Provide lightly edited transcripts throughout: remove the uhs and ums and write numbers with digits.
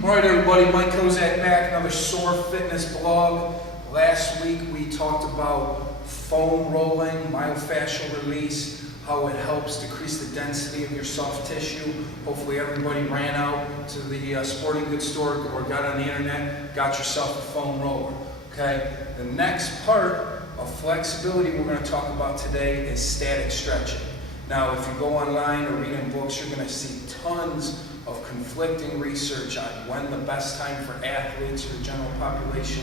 All right, everybody, Mike Kozak back, another Soar Fitness blog. Last week we talked about foam rolling, myofascial release, how it helps decrease the density of your soft tissue. Hopefully everybody ran out to the sporting goods store or got on the internet, got yourself a foam roller. Okay, the next part of flexibility we're going to talk about today is static stretching. Now, if you go online or read in books, you're going to see tons of conflicting research on when the best time for athletes or the general population,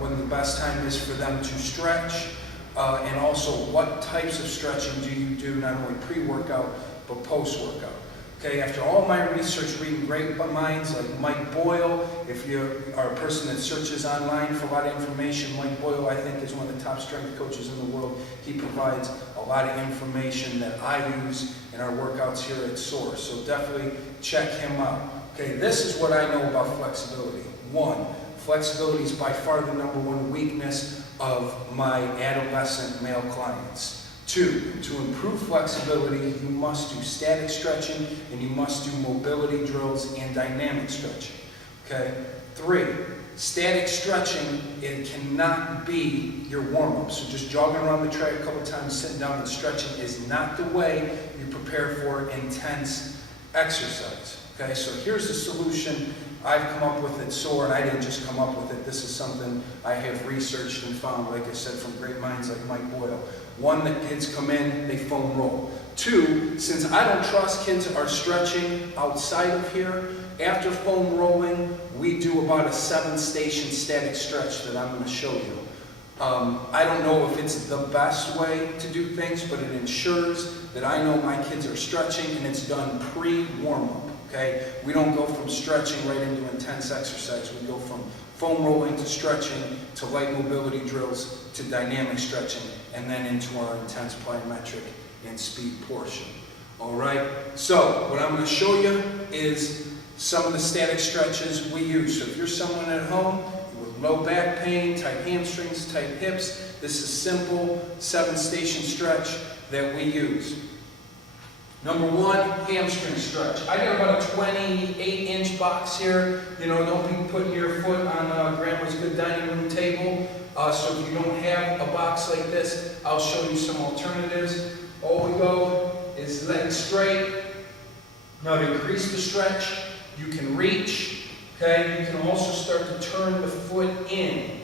when the best time is for them to stretch, and also what types of stretching do you do, not only pre-workout, but post-workout. Okay, after all my research, reading great minds like Mike Boyle, if you are a person that searches online for a lot of information, Mike Boyle, I think, is one of the top strength coaches in the world. He provides a lot of information that I use in our workouts here at Soar, so definitely check him out. Okay, this is what I know about flexibility. One, flexibility is by far the #1 weakness of my adolescent male clients. Two, to improve flexibility, you must do static stretching and you must do mobility drills and dynamic stretching. Okay? Three, static stretching, it cannot be your warm-up. So just jogging around the track a couple times, sitting down and stretching is not the way you prepare for intense exercise. Okay? So here's the solution I've come up with at Soar, and I didn't just come up with it. This is something I have researched and found, like I said, from great minds like Mike Boyle. One, the kids come in, they foam roll. Two, since I don't trust kids are stretching outside of here, after foam rolling, we do about a 7-station static stretch that I'm going to show you. I don't know if it's the best way to do things, but it ensures that I know my kids are stretching and it's done pre-warm-up. Okay? We don't go from stretching right into intense exercise. We go from foam rolling to stretching to light mobility drills to dynamic stretching and then into our intense plyometric and speed portion. All right? So what I'm going to show you is some of the static stretches we use. So if you're someone at home with low back pain, tight hamstrings, tight hips, this is simple 7-station stretch that we use. #1, hamstring stretch. I got about a 28-inch box here. You know, don't be putting your foot on Grandma's good dining room table. So if you don't have a box like this, I'll show you some alternatives. All we go is legs straight. Now to increase the stretch, you can reach. Okay, you can also start to turn the foot in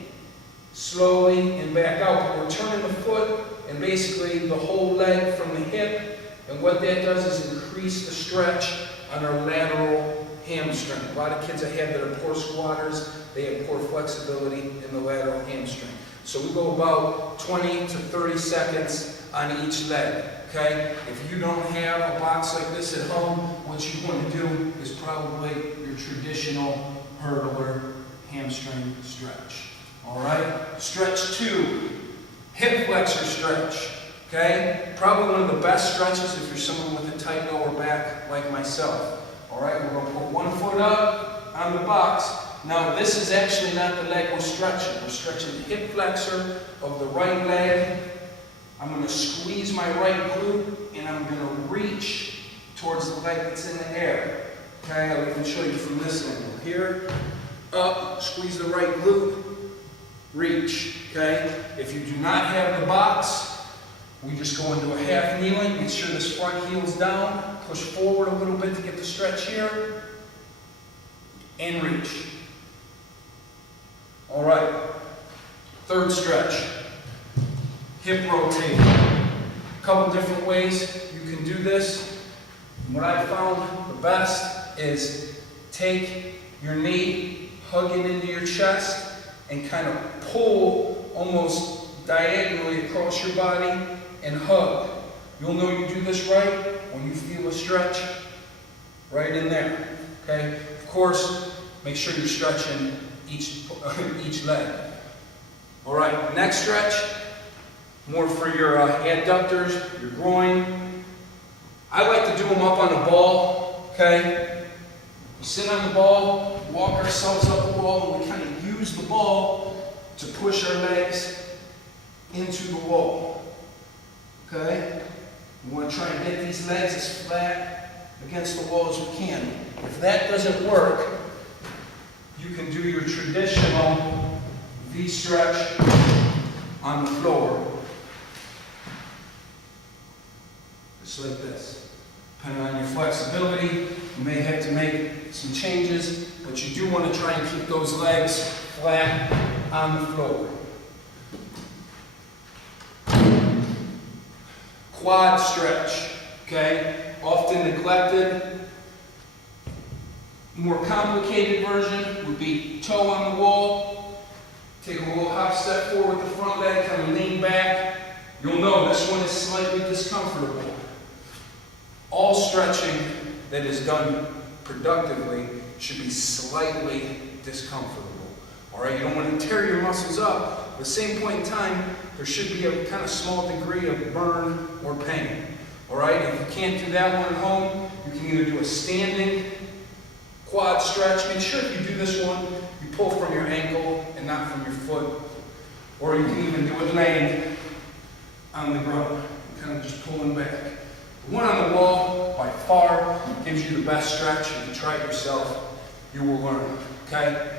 slowly and back out. But we're turning the foot and basically the whole leg from the hip. And what that does is increase the stretch on our lateral hamstring. A lot of kids I have that are poor squatters, they have poor flexibility in the lateral hamstring. So we go about 20 to 30 seconds on each leg. Okay? If you don't have a box like this at home, what you want to do is probably your traditional hurdler hamstring stretch. Alright? Stretch 2, hip flexor stretch. Okay? Probably one of the best stretches if you're someone with a tight lower back like myself. Alright, we're going to put one foot up on the box. Now this is actually not the leg we're stretching. We're stretching the hip flexor of the right leg. I'm going to squeeze my right glute and I'm going to reach towards the leg that's in the air. Okay, I'll even show you from this angle. Here, up, squeeze the right glute, reach. Okay? If you do not have the box, we just go into a half kneeling, make sure this front heel's down, push forward a little bit to get the stretch here, and reach. All right, third stretch, hip rotate. A couple different ways you can do this. What I found the best is take your knee, hug it into your chest, and kind of pull almost diagonally across your body and hug. You'll know you do this right when you feel a stretch right in there. Okay? Of course, make sure you're stretching each leg. All right, next stretch, more for your adductors, your groin. I like to do them up on a ball. Okay? We sit on the ball, walk ourselves up the wall, and we kind of use the ball to push our legs into the wall. Okay? We want to try and get these legs as flat against the wall as we can. If that doesn't work, you can do your traditional V-stretch on the floor. Just like this. Depending on your flexibility, you may have to make some changes, but you do want to try and keep those legs flat on the floor. Quad stretch, okay? Often neglected. More complicated version would be toe on the wall. Take a little hop step forward with the front leg, kind of lean back. You'll know this one is slightly discomfortable. All stretching that is done productively should be slightly discomfortable. All right, you don't want to tear your muscles up. At the same point in time, there should be a kind of small degree of burn or pain. All right, if you can't do that one at home, you can either do a standing quad stretch. Make sure if you do this one, you pull from your ankle and not from your foot. Or you can even do it laying on the ground, kind of just pulling back. The one on the wall, by far, gives you the best stretch. If you try it yourself, you will learn, okay?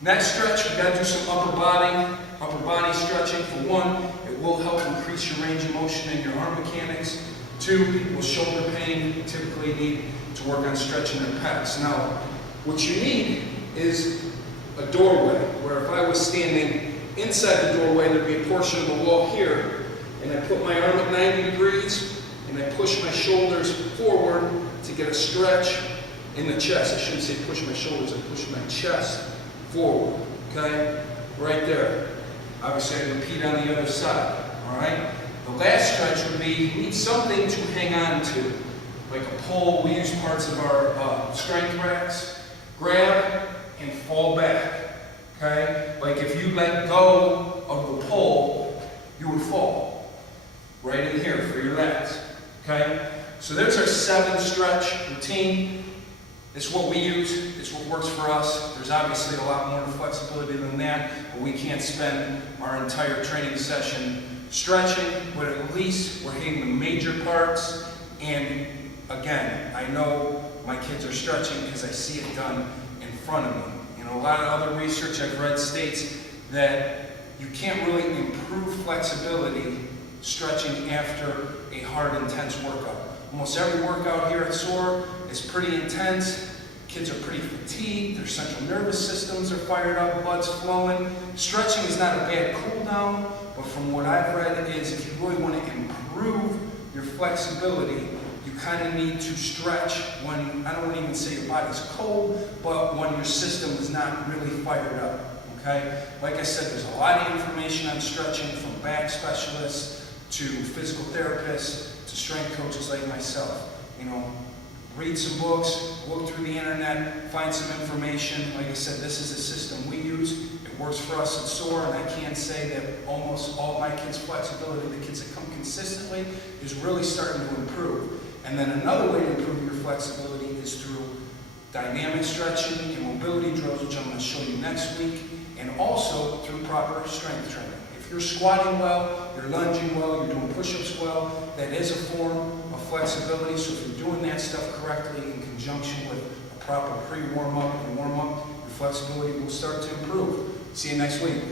Next stretch, we've got to do some upper body stretching. For one, it will help increase your range of motion in your arm mechanics. Two, with shoulder pain, you typically need to work on stretching your pecs. Now, what you need is a doorway, where if I was standing inside the doorway, there'd be a portion of the wall here, and I put my arm at 90 degrees, and I push my shoulders forward to get a stretch in the chest. I shouldn't say push my shoulders, I push my chest forward, okay? Right there. Obviously, I repeat on the other side, all right? The last stretch would be, you need something to hang on to, like a pole. We use parts of our strength racks. Grab and fall back, okay? Like if you let go of the pole, you would fall right in here for your legs, okay? So there's our 7 stretch routine. It's what we use, it's what works for us. There's obviously a lot more flexibility than that, but we can't spend our entire training session stretching, but at least we're hitting the major parts. And again, I know my kids are stretching because I see it done in front of me. You know, a lot of other research I've read states that you can't really improve flexibility stretching after a hard, intense workout. Almost every workout here at Soar is pretty intense. Kids are pretty fatigued, their central nervous systems are fired up, blood's flowing. Stretching is not a bad cool down, but from what I've read is if you really want to improve your flexibility, you kind of need to stretch when, I don't want to even say your body's cold, but when your system is not really fired up, okay? Like I said, there's a lot of information on stretching from back specialists to physical therapists to strength coaches like myself. You know, read some books, look through the internet, find some information. Like I said, this is a system we use. It works for us at Soar, and I can't say that almost all my kids' flexibility, the kids that come consistently, is really starting to improve. And then another way to improve your flexibility is through dynamic stretching and mobility drills, which I'm going to show you next week, and also through proper strength training. If you're squatting well, you're lunging well, you're doing push-ups well, that is a form of flexibility. So if you're doing that stuff correctly in conjunction with a proper pre-warm-up and warm-up, your flexibility will start to improve. See you next week.